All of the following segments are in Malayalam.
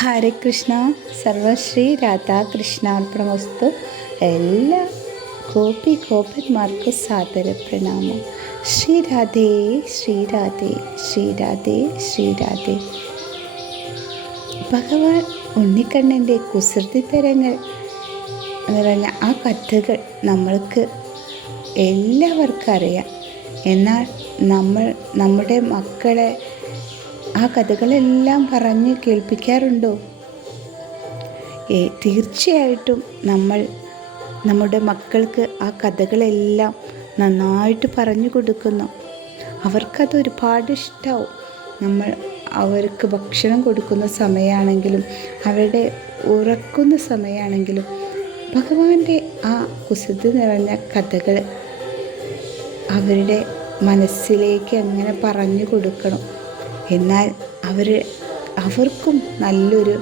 ഹരേ കൃഷ്ണ. സർവശ്രീ രാധാകൃഷ്ണാർപ്പണമസ്തു. എല്ലാ ഗോപിന്മാർക്കും സാദര പ്രണാമം. ശ്രീരാധേ ശ്രീരാധേ ശ്രീരാധേ ശ്രീരാധേ. ഭഗവാൻ ഉണ്ണിക്കണ്ണൻ്റെ കുസൃതിത്തരങ്ങൾ നിറഞ്ഞ ആ കഥകൾ നമ്മൾക്ക് എല്ലാവർക്കും അറിയാം. എന്നാൽ നമ്മൾ നമ്മുടെ മക്കളെ ആ കഥകളെല്ലാം പറഞ്ഞ് കേൾപ്പിക്കാറുണ്ടോ? തീർച്ചയായിട്ടും നമ്മൾ നമ്മുടെ മക്കൾക്ക് ആ കഥകളെല്ലാം നന്നായിട്ട് പറഞ്ഞു കൊടുക്കുന്നു. അവർക്കത് ഒരുപാട് ഇഷ്ടമാവും. നമ്മൾ അവർക്ക് ഭക്ഷണം കൊടുക്കുന്ന സമയമാണെങ്കിലും അവരുടെ ഉറക്കുന്ന സമയമാണെങ്കിലും ഭഗവാന്റെ ആ കുസൃതി നിറഞ്ഞ കഥകൾ അവരുടെ മനസ്സിലേക്ക് അങ്ങനെ പറഞ്ഞു കൊടുക്കണം. എന്നാൽ അവർക്കും നല്ലൊരു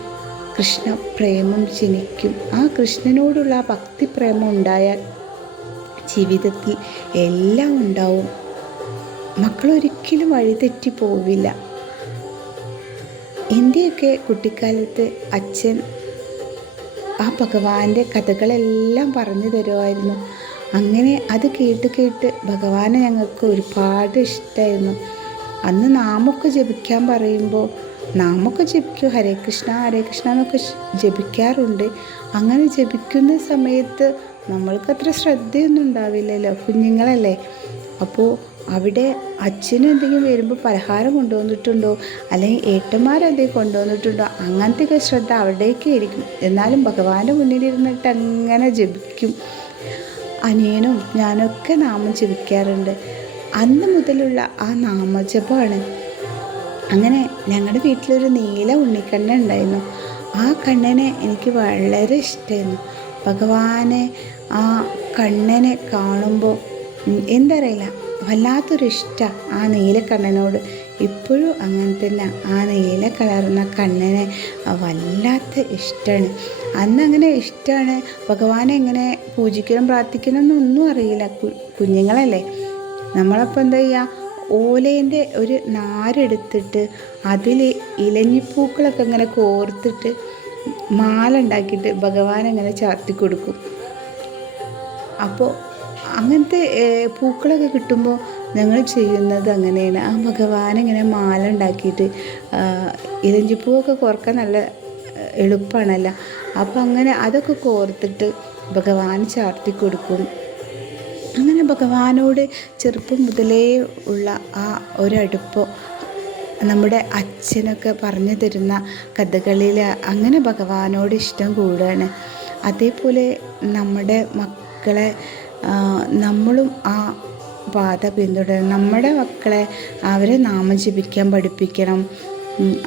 കൃഷ്ണപ്രേമം ജനിക്കും. ആ കൃഷ്ണനോടുള്ള ആ ഭക്തിപ്രേമം ഉണ്ടായാൽ ജീവിതത്തിൽ എല്ലാം ഉണ്ടാവും. മക്കളൊരിക്കലും വഴിതെറ്റി പോവില്ല. എൻ്റെയൊക്കെ കുട്ടിക്കാലത്ത് അച്ഛൻ ആ ഭഗവാന്റെ കഥകളെല്ലാം പറഞ്ഞു തരുമായിരുന്നു. അങ്ങനെ അത് കേട്ട് ഭഗവാനെ ഞങ്ങൾക്ക് ഒരുപാട് ഇഷ്ടമായിരുന്നു. അന്ന് നാമൊക്കെ ജപിക്കാൻ പറയുമ്പോൾ നാമൊക്കെ ജപിക്കും, ഹരേ കൃഷ്ണ എന്നൊക്കെ ജപിക്കാറുണ്ട്. അങ്ങനെ ജപിക്കുന്ന സമയത്ത് നമ്മൾക്കത്ര ശ്രദ്ധയൊന്നും ഉണ്ടാവില്ലല്ലോ, കുഞ്ഞുങ്ങളല്ലേ. അപ്പോൾ അവിടെ അച്ഛനും എന്തെങ്കിലും വരുമ്പോൾ പലഹാരം കൊണ്ടുവന്നിട്ടുണ്ടോ അല്ലെങ്കിൽ ഏട്ടന്മാരെന്തെങ്കിലും കൊണ്ടുവന്നിട്ടുണ്ടോ അങ്ങനത്തെയൊക്കെ ശ്രദ്ധ അവിടേക്ക് ആയിരിക്കും. എന്നാലും ഭഗവാന്റെ മുന്നിലിരുന്നിട്ട് അങ്ങനെ ജപിക്കും. അനിയനും ഞാനൊക്കെ നാമം ജപിക്കാറുണ്ട്. അന്ന് മുതലുള്ള ആ നാമജപമാണ്. അങ്ങനെ ഞങ്ങളുടെ വീട്ടിലൊരു നീല ഉണ്ണിക്കണ്ണൻ ഉണ്ടായിരുന്നു. ആ കണ്ണനെ എനിക്ക് വളരെ ഇഷ്ടമായിരുന്നു. ഭഗവാനെ ആ കണ്ണനെ കാണുമ്പോൾ എന്തറിയില്ല, വല്ലാത്തൊരു ഇഷ്ടമാണ് ആ നീലക്കണ്ണനോട്. ഇപ്പോഴും അങ്ങനെ തന്നെ ആ നീല കളർന്ന കണ്ണനെ വല്ലാത്ത ഇഷ്ടമാണ്. അന്നങ്ങനെ ഇഷ്ടമാണ്. ഭഗവാനെ എങ്ങനെ പൂജിക്കണം പ്രാർത്ഥിക്കണം എന്നൊന്നും അറിയില്ല, കുഞ്ഞുങ്ങളല്ലേ. നമ്മളപ്പോൾ എന്താ ചെയ്യുക, ഓലേൻ്റെ ഒരു നാരെടുത്തിട്ട് അതിൽ ഇലഞ്ഞിപ്പൂക്കളൊക്കെ ഇങ്ങനെ കോർത്തിട്ട് മാല ഉണ്ടാക്കിയിട്ട് ഭഗവാനെങ്ങനെ ചാർത്തി കൊടുക്കും. അപ്പോൾ അങ്ങനത്തെ പൂക്കളൊക്കെ കിട്ടുമ്പോൾ ഞങ്ങൾ ചെയ്യുന്നത് അങ്ങനെയാണ്. ആ ഭഗവാനെങ്ങനെ മാല ഉണ്ടാക്കിയിട്ട്, ഇലഞ്ഞിപ്പൂവൊക്കെ കോർക്കാൻ നല്ല എളുപ്പമാണല്ലോ. അപ്പോൾ അങ്ങനെ അതൊക്കെ കോർത്തിട്ട് ഭഗവാൻ ചാർത്തി കൊടുക്കും. അങ്ങനെ ഭഗവാനോട് ചെറുപ്പം മുതലേ ഉള്ള ആ ഒരടുപ്പം നമ്മുടെ അച്ഛനൊക്കെ പറഞ്ഞു തരുന്ന കഥകളിൽ അങ്ങനെ ഭഗവാനോട് ഇഷ്ടം കൂടുകയാണ്. അതേപോലെ നമ്മുടെ മക്കളെ നമ്മളും ആ പാത പിന്തുടരണം. നമ്മുടെ മക്കളെ അവരെ നാമം ജപിക്കാൻ പഠിപ്പിക്കണം.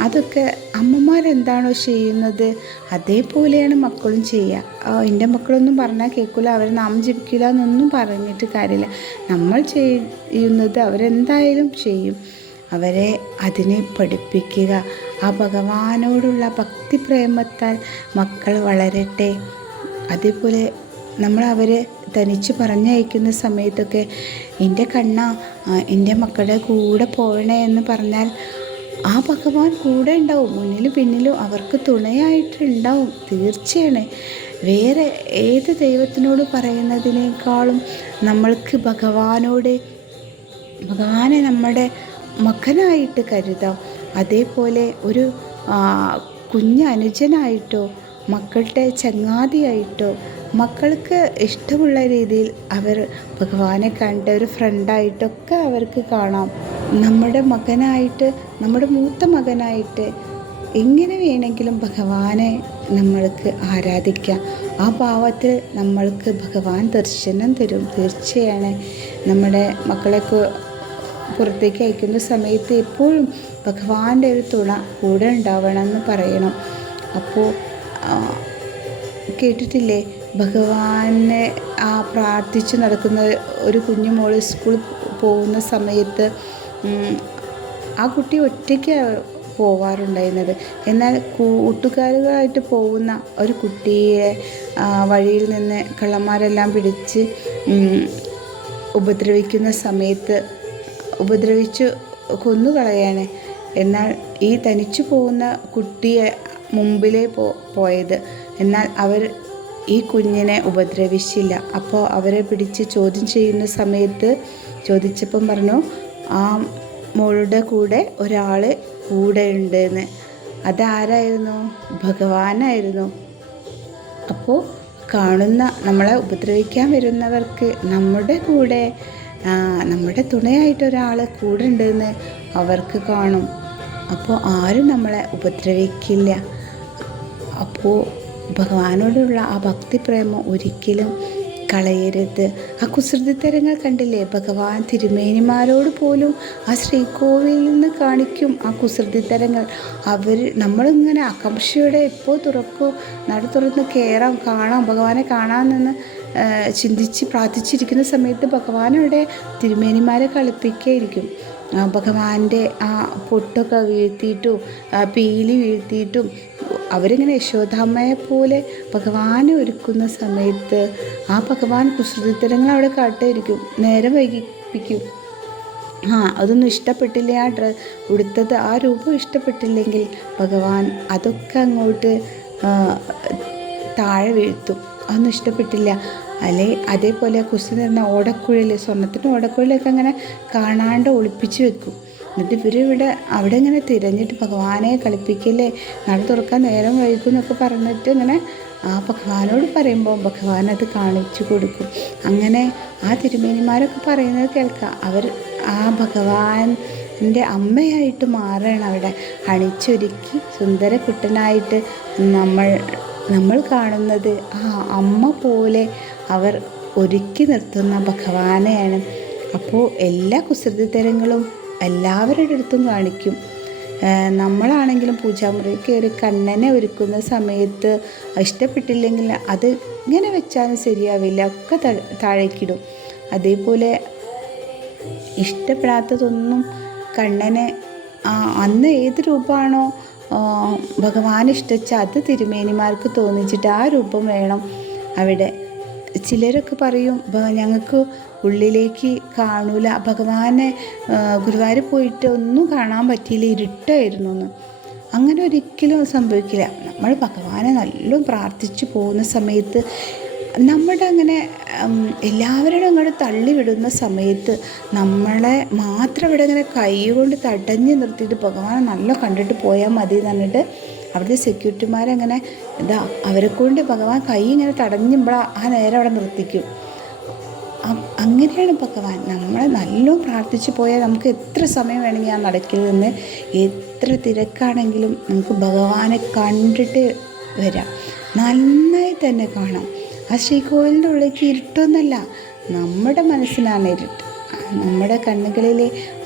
അതൊക്കെ അമ്മമാരെന്താണോ ചെയ്യുന്നത് അതേപോലെയാണ് മക്കളും ചെയ്യുക. എൻ്റെ മക്കളൊന്നും പറഞ്ഞാൽ കേൾക്കില്ല, അവർ നാമം ജപിക്കില്ല എന്നൊന്നും പറഞ്ഞിട്ട് കാര്യമില്ല. നമ്മൾ ചെയ്യുന്നത് അവരെന്തായാലും ചെയ്യും. അവരെ അതിനെ പഠിപ്പിക്കുക. ആ ഭഗവാനോടുള്ള ഭക്തിപ്രേമത്താൽ മക്കൾ വളരട്ടെ. അതേപോലെ നമ്മൾ അവരെ തനിച്ച് പറഞ്ഞയക്കുന്ന സമയത്തൊക്കെ എൻ്റെ കണ്ണ എൻ്റെ മക്കളുടെ കൂടെ പോകണേ എന്ന് പറഞ്ഞാൽ ആ ഭഗവാൻ കൂടെ ഉണ്ടാവും, മുന്നിലും പിന്നിലും അവർക്ക് തുണയായിട്ടുണ്ടാവും. തീർച്ചയാണ്. വേറെ ഏത് ദൈവത്തിനോട് പറയുന്നതിനേക്കാളും നമ്മൾക്ക് ഭഗവാനെ നമ്മുടെ മകനായിട്ട് കരുതാം. അതേപോലെ ഒരു കുഞ്ഞനുജനായിട്ടോ മക്കളുടെ ചങ്ങാതിയായിട്ടോ മക്കൾക്ക് ഇഷ്ടമുള്ള രീതിയിൽ അവർ ഭഗവാനെ കണ്ട ഒരു ഫ്രണ്ടായിട്ടൊക്കെ അവർക്ക് കാണാം. നമ്മുടെ മകനായിട്ട്, നമ്മുടെ മൂത്ത മകനായിട്ട് എങ്ങനെ വേണമെങ്കിലും ഭഗവാനെ നമ്മൾക്ക് ആരാധിക്കാം. ആ ഭാവത്തിൽ നമ്മൾക്ക് ഭഗവാൻ ദർശനം തരും. തീർച്ചയാണ്. നമ്മുടെ മക്കളൊക്കെ പുറത്തേക്ക് അയക്കുന്ന സമയത്ത് എപ്പോഴും ഭഗവാന്റെ ഒരു തുണ കൂടെ ഉണ്ടാവണമെന്ന് പറയണം. അപ്പോൾ കേട്ടിട്ടില്ലേ, ഭഗവാനെ പ്രാർത്ഥിച്ച് നടക്കുന്ന ഒരു കുഞ്ഞു മോള് സ്കൂളിൽ പോകുന്ന സമയത്ത് ആ കുട്ടി ഒറ്റയ്ക്ക് പോവാറുണ്ടായിരുന്നത്. എന്നാൽ കൂട്ടുകാരുമായിട്ട് പോകുന്ന ഒരു കുട്ടിയെ വഴിയിൽ നിന്ന് കള്ളന്മാരെല്ലാം പിടിച്ച് ഉപദ്രവിക്കുന്ന സമയത്ത് ഉപദ്രവിച്ച് കൊന്നുകളയാണ്. എന്നാൽ ഈ തനിച്ചു പോകുന്ന കുട്ടിയെ മുമ്പിലേ പോയത്. എന്നാൽ അവർ ഈ കുഞ്ഞിനെ ഉപദ്രവിച്ചില്ല. അപ്പോൾ അവരെ പിടിച്ച് ചോദ്യം ചെയ്യുന്ന സമയത്ത് ചോദിച്ചപ്പം പറഞ്ഞു, ആ മോളുടെ കൂടെ ഒരാൾ കൂടെ ഉണ്ടെന്ന്. അതാരായിരുന്നു? ഭഗവാനായിരുന്നു. അപ്പോൾ കാണുന്ന നമ്മളെ ഉപദ്രവിക്കാൻ വരുന്നവർക്ക് നമ്മുടെ കൂടെ നമ്മുടെ തുണയായിട്ടൊരാൾ കൂടെ ഉണ്ടെന്ന് അവർക്ക് കാണും. അപ്പോൾ ആരും നമ്മളെ ഉപദ്രവിക്കില്ല. അപ്പോൾ ഭഗവാനോടുള്ള ആ ഭക്തിപ്രേമം ഒരിക്കലും കളയരുത്. ആ കുസൃതിത്തരങ്ങൾ കണ്ടില്ലേ? ഭഗവാൻ തിരുമേനിമാരോട് പോലും ആ ശ്രീകോവിലിൽ നിന്ന് കാണിക്കും ആ കുസൃതിത്തരങ്ങൾ. നമ്മളിങ്ങനെ ആകാംക്ഷയോടെ എപ്പോൾ നട തുറന്ന് കയറാം, കാണാം, ഭഗവാനെ കാണാമെന്ന് ചിന്തിച്ച് പ്രാർത്ഥിച്ചിരിക്കുന്ന സമയത്ത് ഭഗവാനവിടെ തിരുമേനിമാരെ കളിപ്പിക്കുകയായിരിക്കും. ഭഗവാന്റെ ആ പൊട്ടൊക്കെ വീഴ്ത്തിയിട്ടും പീലി വീഴ്ത്തിയിട്ടും അവരിങ്ങനെ യശോദാമ്മയെ പോലെ ഭഗവാനെ ഒരുക്കുന്ന സമയത്ത് ആ ഭഗവാൻ കുസൃതിത്തരങ്ങൾ അവിടെ കാട്ടായിരിക്കും, നേരം വൈകിപ്പിക്കും. അതൊന്നും ഇഷ്ടപ്പെട്ടില്ല, ഉടുത്തത് ആ രൂപം ഇഷ്ടപ്പെട്ടില്ലെങ്കിൽ ഭഗവാൻ അതൊക്കെ അങ്ങോട്ട് താഴെ വീഴ്ത്തും. അതൊന്നും ഇഷ്ടപ്പെട്ടില്ല. അതേപോലെ കുസൃതി നിറഞ്ഞ ഓടക്കുഴൽ, സ്വർണ്ണത്തിൻ്റെ ഓടക്കുഴലൊക്കെ അങ്ങനെ കാണാണ്ട് ഒളിപ്പിച്ച് വെക്കും. എന്നിട്ട് ഇവരിവിടെ അവിടെ ഇങ്ങനെ തിരഞ്ഞിട്ട് ഭഗവാനെ കളിപ്പിക്കല്ലേ, നട തുറക്കാൻ നേരം വൈകും എന്നൊക്കെ പറഞ്ഞിട്ട് ഇങ്ങനെ ആ ഭഗവാനോട് പറയുമ്പോൾ ഭഗവാൻ അത് കാണിച്ചു കൊടുക്കും. അങ്ങനെ ആ തിരുമേനിമാരൊക്കെ പറയുന്നത് കേൾക്കാം. അവർ ആ ഭഗവാൻ്റെ അമ്മയായിട്ട് മാറുകയാണ് അവിടെ. അണിച്ചൊരുക്കി സുന്ദര കുട്ടനായിട്ട് നമ്മൾ കാണുന്നത് ആ അമ്മ പോലെ അവർ ഒരുക്കി നിർത്തുന്ന ഭഗവാനെയാണ്. അപ്പോൾ എല്ലാ കുസൃതിത്തരങ്ങളും എല്ലാവരുടെ അടുത്തും കാണിക്കും. നമ്മളാണെങ്കിലും പൂജാമുറി കയറി കണ്ണനെ ഒരുക്കുന്ന സമയത്ത് ഇഷ്ടപ്പെട്ടില്ലെങ്കിൽ അത് ഇങ്ങനെ വെച്ചാലും ശരിയാവില്ല, ഒക്കെ താഴേക്കിടും. അതേപോലെ ഇഷ്ടപ്പെടാത്തതൊന്നും കണ്ണനെ അന്ന് ഏത് രൂപമാണോ ഭഗവാൻ ഇഷ്ടിച്ച അത് തിരുമേനിമാർക്ക് തോന്നിച്ചിട്ട് ആ രൂപം വേണം അവിടെ. ചിലരൊക്കെ പറയും ഞങ്ങൾക്ക് ഉള്ളിലേക്ക് കാണൂല, ഭഗവാനെ ഗുരുവായൂർ പോയിട്ട് ഒന്നും കാണാൻ പറ്റിയില്ല, ഇരുട്ടായിരുന്നു എന്ന്. അങ്ങനെ ഒരിക്കലും സംഭവിക്കില്ല. നമ്മൾ ഭഗവാനെ നല്ലോണം പ്രാർത്ഥിച്ചു പോകുന്ന സമയത്ത് നമ്മുടെ അങ്ങനെ എല്ലാവരോടും അങ്ങോട്ട് തള്ളിവിടുന്ന സമയത്ത് നമ്മളെ മാത്രം ഇവിടെ ഇങ്ങനെ കൈ കൊണ്ട് തടഞ്ഞ് നിർത്തിയിട്ട് ഭഗവാനെ നല്ല കണ്ടിട്ട് പോയാൽ മതി എന്ന് പറഞ്ഞിട്ട് അവിടുത്തെ സെക്യൂരിറ്റിമാരങ്ങനെ അവരെ കൊണ്ട് ഭഗവാൻ കൈ ഇങ്ങനെ തടഞ്ഞുമ്പോൾ ആ നേരം അവിടെ നിർത്തിക്കും. അങ്ങനെയാണ് ഭഗവാൻ. നമ്മളെ നല്ലോണം പ്രാർത്ഥിച്ചു പോയാൽ നമുക്ക് എത്ര സമയം വേണമെങ്കിൽ ആ നടക്കരുതെന്ന്, എത്ര തിരക്കാണെങ്കിലും നമുക്ക് ഭഗവാനെ കണ്ടിട്ട് വരാം, നന്നായി തന്നെ കാണാം. ആ ശ്രീകോവിലിൻ്റെ ഉള്ളിലേക്ക് ഇരുട്ടൊന്നല്ല, നമ്മുടെ മനസ്സിനാണ് ഇരുട്ട്. നമ്മുടെ കണ്ണുകളിൽ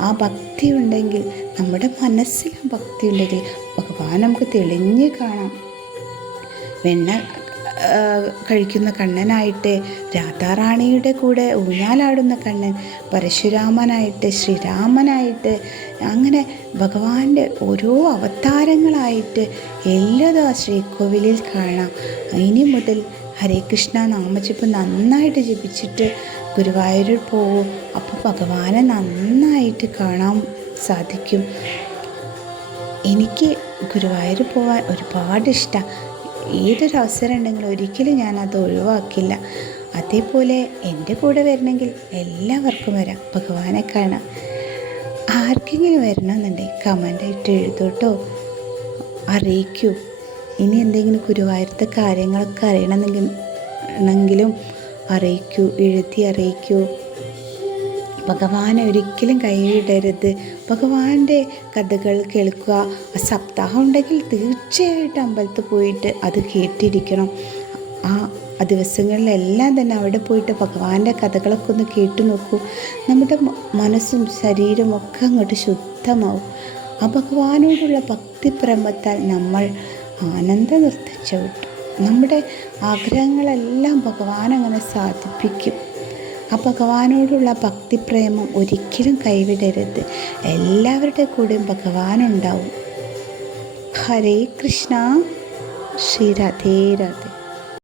ആ ഭക്തി ഉണ്ടെങ്കിൽ, നമ്മുടെ മനസ്സിൽ ആ ഭക്തി ഉണ്ടെങ്കിൽ ഭഗവാൻ നമുക്ക് തെളിഞ്ഞ് കാണാം. വെണ്ണ കഴിക്കുന്ന കണ്ണനായിട്ട്, രാധാറാണിയുടെ കൂടെ ഊഞ്ഞാലാടുന്ന കണ്ണൻ, പരശുരാമനായിട്ട്, ശ്രീരാമനായിട്ട്, അങ്ങനെ ഭഗവാന്റെ ഓരോ അവതാരങ്ങളായിട്ട് എല്ലാതും ആ ശ്രീകോവിലിൽ കാണാം. ഇനി മുതൽ ഹരേ കൃഷ്ണ നാമജപം നന്നായിട്ട് ജപിച്ചിട്ട് ഗുരുവായൂരിൽ പോകും. അപ്പോൾ ഭഗവാനെ നന്നായിട്ട് കാണാൻ സാധിക്കും. എനിക്ക് ഗുരുവായൂർ പോകാൻ ഒരുപാട് ഇഷ്ടമാണ്. ഏതൊരു അവസരം ഉണ്ടെങ്കിലും ഒരിക്കലും ഞാനത് ഒഴിവാക്കില്ല. അതേപോലെ എൻ്റെ കൂടെ വരണമെങ്കിൽ എല്ലാവർക്കും വരാം, ഭഗവാനെ കാണാം. ആർക്കെങ്കിലും വരണമെന്നുണ്ടെങ്കിൽ കമൻ്റായിട്ട് എഴുതോട്ടോ, അറിയിക്കൂ. ഇനി എന്തെങ്കിലും ഗുരുവായൂരത്തെ കാര്യങ്ങളൊക്കെ അറിയണമെന്നെങ്കിലും അറിയിക്കൂ, എഴുതി അറിയിക്കൂ. ഭഗവാനെ ഒരിക്കലും കൈവിടരുത്. ഭഗവാന്റെ കഥകൾ കേൾക്കുക. സപ്താഹം ഉണ്ടെങ്കിൽ തീർച്ചയായിട്ടും അമ്പലത്തിൽ പോയിട്ട് അത് കേട്ടിരിക്കണം. ആ ദിവസങ്ങളിലെല്ലാം തന്നെ അവിടെ പോയിട്ട് ഭഗവാന്റെ കഥകളൊക്കെ ഒന്ന് കേട്ടു നോക്കൂ. നമ്മുടെ മനസ്സും ശരീരവും ഒക്കെ അങ്ങോട്ട് ശുദ്ധമാവും. ആ ഭഗവാനോടുള്ള ഭക്തിപ്രേമത്താൽ നമ്മൾ ആനന്ദ നൃത്തം ചവിട്ടും. നമ്മുടെ ആഗ്രഹങ്ങളെല്ലാം ഭഗവാൻ അങ്ങനെ സാധിപ്പിക്കും. ആ ഭഗവാനോടുള്ള ഭക്തിപ്രേമം ഒരിക്കലും കൈവിടരുത്. എല്ലാവരുടെ കൂടെയും ഭഗവാനുണ്ടാവും. ഹരേ കൃഷ്ണ. ശ്രീ രാധേ രാധേ.